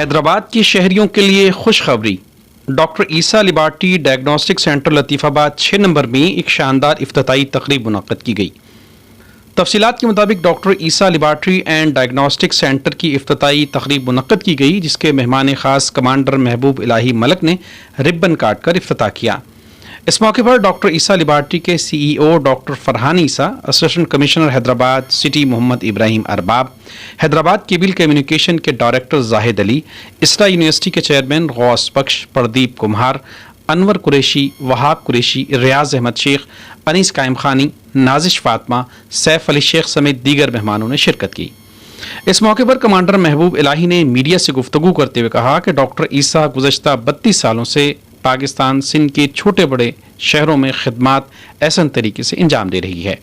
حیدرآباد کی شہریوں کے لیے خوشخبری۔ ڈاکٹر عیسیٰ لیبارٹری ڈائگنوسٹک سینٹر لطیف آباد 6 نمبر میں ایک شاندار افتتاحی تقریب منعقد کی گئی۔ تفصیلات کے مطابق doctor Isa laboratory and diagnostic centre کی افتتاحی تقریب منعقد کی گئی، جس کے مہمان خاص کمانڈر محبوب الہی ملک نے ربن کاٹ کر افتتاح کیا۔ اس موقع پر ڈاکٹر عیسیٰ لیبارٹری کے CEO ڈاکٹر فرحان عیسیٰ، اسسٹنٹ کمشنر حیدرآباد سٹی محمد ابراہیم ارباب، حیدرآباد کیبل کمیونیکیشن کے ڈائریکٹر زاہد علی، اسرا یونیورسٹی کے چیئرمین غوث بخش، پردیپ کمہار، انور قریشی، وہاب قریشی، ریاض احمد شیخ، انیس قائم خانی، نازش فاطمہ، سیف علی شیخ سمیت دیگر مہمانوں نے شرکت کی۔ اس موقع پر کمانڈر محبوب الہی نے میڈیا سے گفتگو کرتے ہوئے کہا کہ ڈاکٹر عیسیٰ گزشتہ 32 سالوں سے پاکستان سندھ کے چھوٹے بڑے شہروں میں خدمات احسن طریقے سے انجام دے رہی ہے۔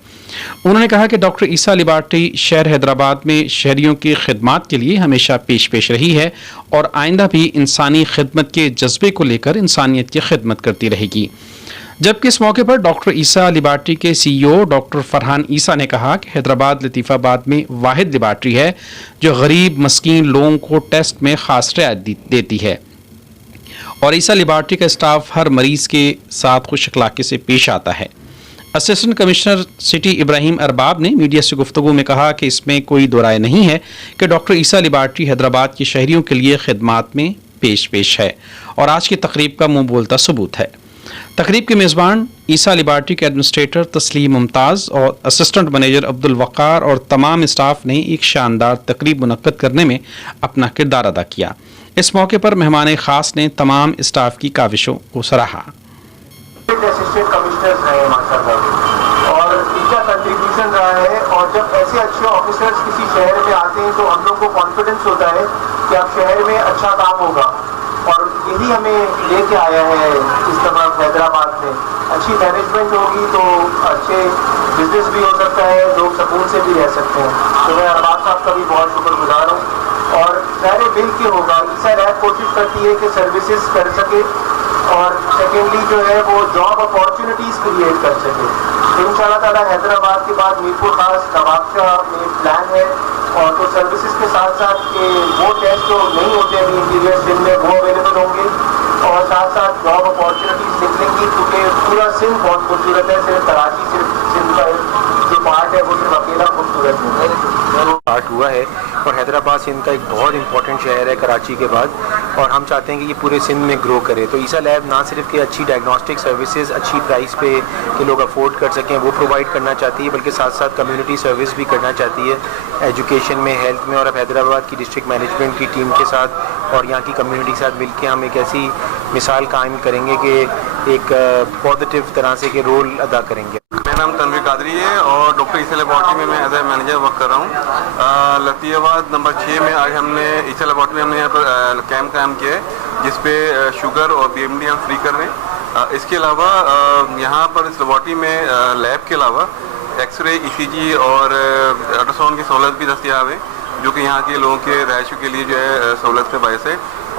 انہوں نے کہا کہ ڈاکٹر عیسیٰ لیبارٹری شہر حیدرآباد میں شہریوں کی خدمات کے لیے ہمیشہ پیش رہی ہے اور آئندہ بھی انسانی خدمت کے جذبے کو لے کر انسانیت کی خدمت کرتی رہے گی۔ جبکہ اس موقع پر ڈاکٹر عیسیٰ لیبارٹری کے CEO ڈاکٹر فرحان عیسیٰ نے کہا کہ حیدرآباد لطیف آباد میں واحد لیبارٹری ہے جو غریب مسکین لوگوں کو ٹیسٹ میں خاص رعایت دیتی ہے، اور عیسیٰ لیبارٹری کا اسٹاف ہر مریض کے ساتھ خوش اخلاقی سے پیش آتا ہے۔ اسسٹنٹ کمشنر سٹی ابراہیم ارباب نے میڈیا سے گفتگو میں کہا کہ اس میں کوئی دو رائے نہیں ہے کہ ڈاکٹر عیسیٰ لیبارٹری حیدرآباد کے شہریوں کے لیے خدمات میں پیش ہے، اور آج کی تقریب کا منہ بولتا ثبوت ہے۔ تقریب کے میزبان عیسیٰ لیبارٹری کے ایڈمنسٹریٹر تسلیم ممتاز اور اسسٹنٹ منیجر عبد الوقار اور تمام اسٹاف نے ایک شاندار تقریب منعقد کرنے میں اپنا کردار ادا کیا۔ اس موقع پر مہمان خاص نے تمام اسٹاف کی کاوشوں کو سراہا۔ اسسٹنٹ کمشنرز رہے ہیں ماشاءاللہ، اور ان کا کنٹریبیوشن رہا ہے، اور جب ایسے اچھے آفیسرز کسی شہر میں آتے ہیں تو ہم لوگ کو کانفیڈنس ہوتا ہے کہ اب شہر میں اچھا کام ہوگا، اور یہی ہمیں لے کے آیا ہے اس طرح حیدرآباد میں۔ اچھی مینجمنٹ ہوگی تو اچھے بزنس بھی ہو سکتا ہے، لوگ سکون سے بھی رہ سکتے ہیں۔ تو میں ارباب صاحب کا بھی بہت شکر گزار ہوں، اور ظاہر مل کے ہوگا۔ عیسیٰ لیب کوشش کرتی ہے کہ سروسز کر سکے، اور سیکنڈلی جو ہے وہ جاب اپارچونیٹیز کریٹ کر سکے۔ تو انشاءاللہ تعالیٰ حیدرآباد کے بعد میرپور خاص نوابشاہ میں پلان ہے، اور تو سروسز کے ساتھ ساتھ کہ وہ ٹیسٹ جو نہیں ہوتے ابھی انٹیریئر سندھ میں وہ اویلیبل ہوں گے، اور ساتھ ساتھ جاب اپارچونیٹیز نکلیں گی، کیونکہ پورا سندھ بہت خوبصورت ہے، صرف کراچی صرف سندھ کا جو پارٹ ہے وہ صرف اکیلا خوبصورت ہے۔ اسٹارٹ ہوا ہے، اور حیدرآباد سندھ کا ایک بہت امپورٹنٹ شہر ہے کراچی کے بعد، اور ہم چاہتے ہیں کہ یہ پورے سندھ میں گرو کرے۔ تو عیسیٰ لیب نہ صرف کہ اچھی ڈائگنوسٹک سروسز اچھی پرائس پہ کہ لوگ افورڈ کر سکیں وہ پرووائڈ کرنا چاہتی ہے، بلکہ ساتھ ساتھ کمیونٹی سروس بھی کرنا چاہتی ہے، ایجوکیشن میں، ہیلتھ میں۔ اور اب حیدرآباد کی ڈسٹرکٹ مینجمنٹ کی ٹیم کے ساتھ اور یہاں کی کمیونٹی کے ساتھ مل کے ہم ایک ایسی مثال قائم کریں گے کہ ایک پازیٹیو طرح سے کہ رول ادا کریں گے۔ میرا نام تنویر قادری ہے، اور ڈاکٹر عیسیٰ لیبارٹری میں ایز اے مینیجر ورک کر رہا ہوں۔ لطیف آباد نمبر 6 میں آج ہم نے عیسیٰ لیبارٹری میں ہم نے یہاں پر کیمپ قائم کیا ہے، جس پہ شوگر اور PMD ہم فری کر رہے ہیں۔ اس کے علاوہ یہاں پر اس لیبارٹری میں لیب کے علاوہ ایکس رے، ECG اور الٹرا ساؤنڈ کی سہولت بھی دستیاب ہے، جو کہ یہاں کے لوگوں کے رہائشوں کے لیے جو ہے سہولت کا باعث ہے۔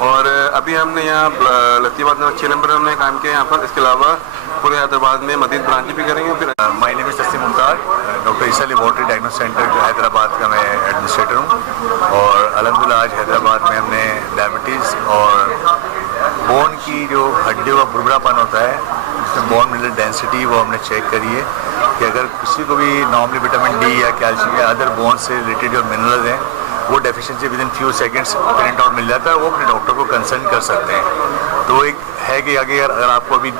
اور ابھی ہم نے یہاں لطیف آباد 6 نمبر ہم نے قائم کیا یہاں پر۔ اس کے علاوہ پورے حیدرآباد میں مزید برانچ بھی کریں گے۔ پھر مائی نیم از تسلیم ممتاز، ڈاکٹر عیسیٰ لیبارٹری ڈائگنوسٹک سینٹر جو حیدرآباد کا میں ایڈمنسٹریٹر ہوں، اور الحمدللہ آج حیدرآباد میں ہم نے ڈائبٹیز اور بون کی جو ہڈیوں کا بھربھرا پن ہوتا ہے، جس میں بون منرل ڈینسٹی، وہ ہم نے چیک کری ہے کہ اگر کسی کو بھی نارملی وٹامن ڈی یا کیلشیم یا ادر بون سے ریلیٹڈ جو منرلز ہیں وہ deficiency with in few seconds print out مل جاتا ہے، وہ اپنے ڈاکٹر کو کنسلٹ کر سکتے ہیں۔ تو ایک ہے کہ اگر آپ کو ابھی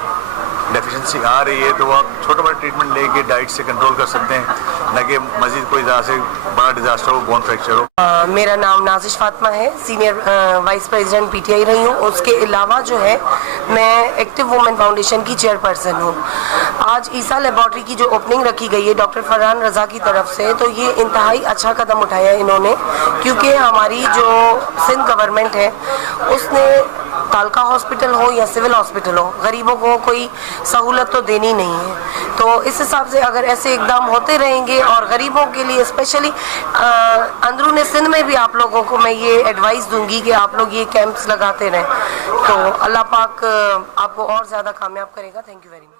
ڈیفیشنسی آ رہی ہے تو آپ چھوٹا بڑا ٹریٹمنٹ لے کے ڈائٹ سے کنٹرول کر سکتے ہیں، نہ کہ مزید کوئی زیادہ سے بڑا ڈیزاسٹر ہو، بون فریکچر ہو۔ میرا نام نازش فاطمہ ہے، سینئر وائس پریزیڈنٹ PTI رہی ہوں۔ اس کے علاوہ جو ہے میں ایکٹیو وومن فاؤنڈیشن کی چیئرپرسن ہوں۔ آج عیسیٰ لیبارٹری کی جو اوپننگ رکھی گئی ہے ڈاکٹر فرحان رضا کی طرف سے، تو یہ انتہائی اچھا قدم اٹھایا ہے انہوں نے، کیونکہ ہماری جو سندھ گورنمنٹ ہے اس نے تالکا ہاسپٹل ہو یا سول ہاسپٹل ہو، غریبوں کو کوئی سہولت تو دینی نہیں ہے۔ تو اس حساب سے اگر ایسے اقدام ہوتے رہیں گے، اور غریبوں کے لیے اسپیشلی اندرون سندھ میں بھی آپ لوگوں کو میں یہ ایڈوائس دوں گی کہ آپ لوگ یہ کیمپس لگاتے رہیں، تو اللہ پاک آپ کو اور زیادہ کامیاب کرے گا۔ Thank you very much.